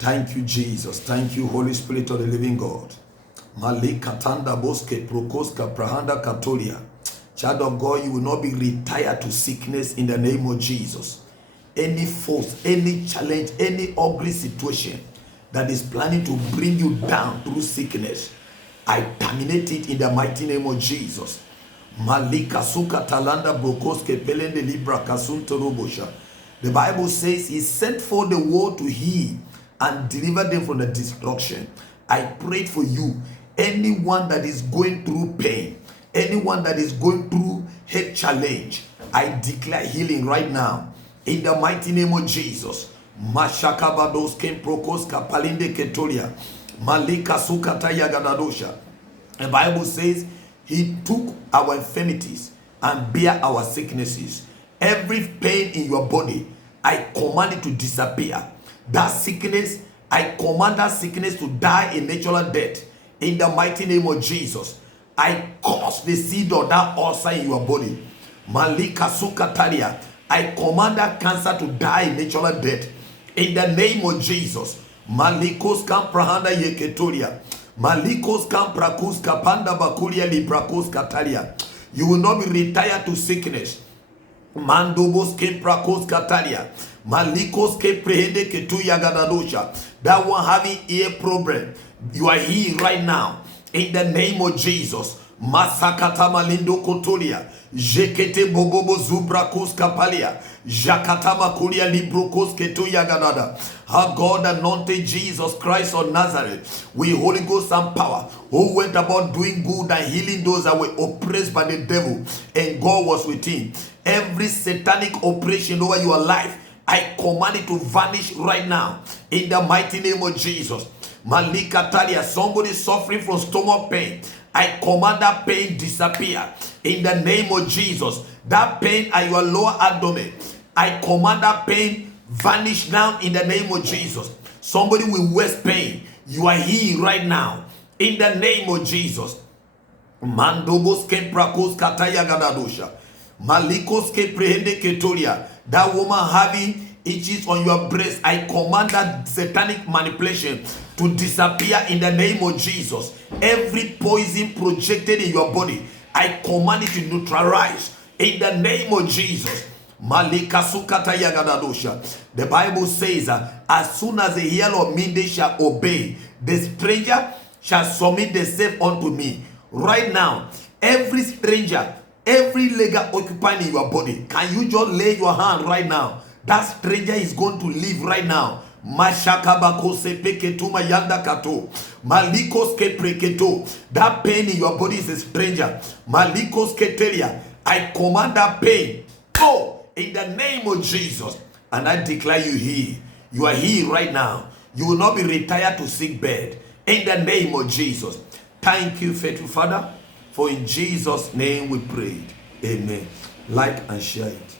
Thank you, Jesus. Thank you, Holy Spirit of the living God. Malikatanda boske prokoska prahanda katolia. Child of God, you will not be retired to sickness in the name of Jesus. Any force, any challenge, any ugly situation that is planning to bring you down through sickness, I terminate it in the mighty name of Jesus. Malika suka talanda brokoske pelende libra kasunto robosha. The Bible says he sent for the word to heal and deliver them from the destruction. I prayed for you. Anyone that is going through pain, anyone that is going through health challenge, I declare healing right now in the mighty name of Jesus. Mashakabados kemprokos kapalinde ketolia. Malika sukata yagadadosha. The Bible says he took our infirmities and bare our sicknesses. Every pain in your body, I command it to disappear. That sickness, I command that sickness to die a natural death. In the mighty name of Jesus, I cause the seed of that ulcer in your body. Malika sukataria. I command that cancer to die a natural death. In the name of Jesus. Malikos kamprahanda yeketoria. Malikos kamprakus kapanda bakulia librakos kataria. You will not be retired to sickness. Mandobos ke prakos kataria. Malikos ke prehende ketu yagadadosha. That one having ear problem, you are here right now in the name of Jesus. Masakata malindo kotolia. Jekete bobobo zubrakos kapalia. Jakata makulia librokos ketu yagadada. How God anointed Jesus Christ of Nazareth with Holy Ghost and power, who went about doing good and healing those that were oppressed by the devil, and God was with him. Every satanic operation over your life, I command it to vanish right now in the mighty name of Jesus. Malika Talia, somebody suffering from stomach pain, I command that pain disappear in the name of Jesus. That pain at your lower abdomen, I command that pain vanish now in the name of Jesus. Somebody with waist pain, you are healed right now in the name of Jesus. Mandobos ke prakos kataya gadadosha. Malikos ke prehende ketoria. That woman having itches on your breast, I command that satanic manipulation to disappear in the name of Jesus. Every poison projected in your body, I command it to neutralize in the name of Jesus. Malika sukata yagadadosha. The Bible says, as soon as they hear of me, they shall obey. The stranger shall submit themselves unto me. Right now, every stranger, every legal occupant in your body, can you just lay your hand right now? That stranger is going to leave right now. Mashakabako sepeketu mayanda kato. Malikos ke preketo. That pain in your body is a stranger. Malikos keteria. I command that pain. Go in the name of Jesus. And I declare you here. You are here right now. You will not be retired to sick bed. In the name of Jesus. Thank you, faithful Father. For in Jesus' name we prayed. Amen. Like and share it.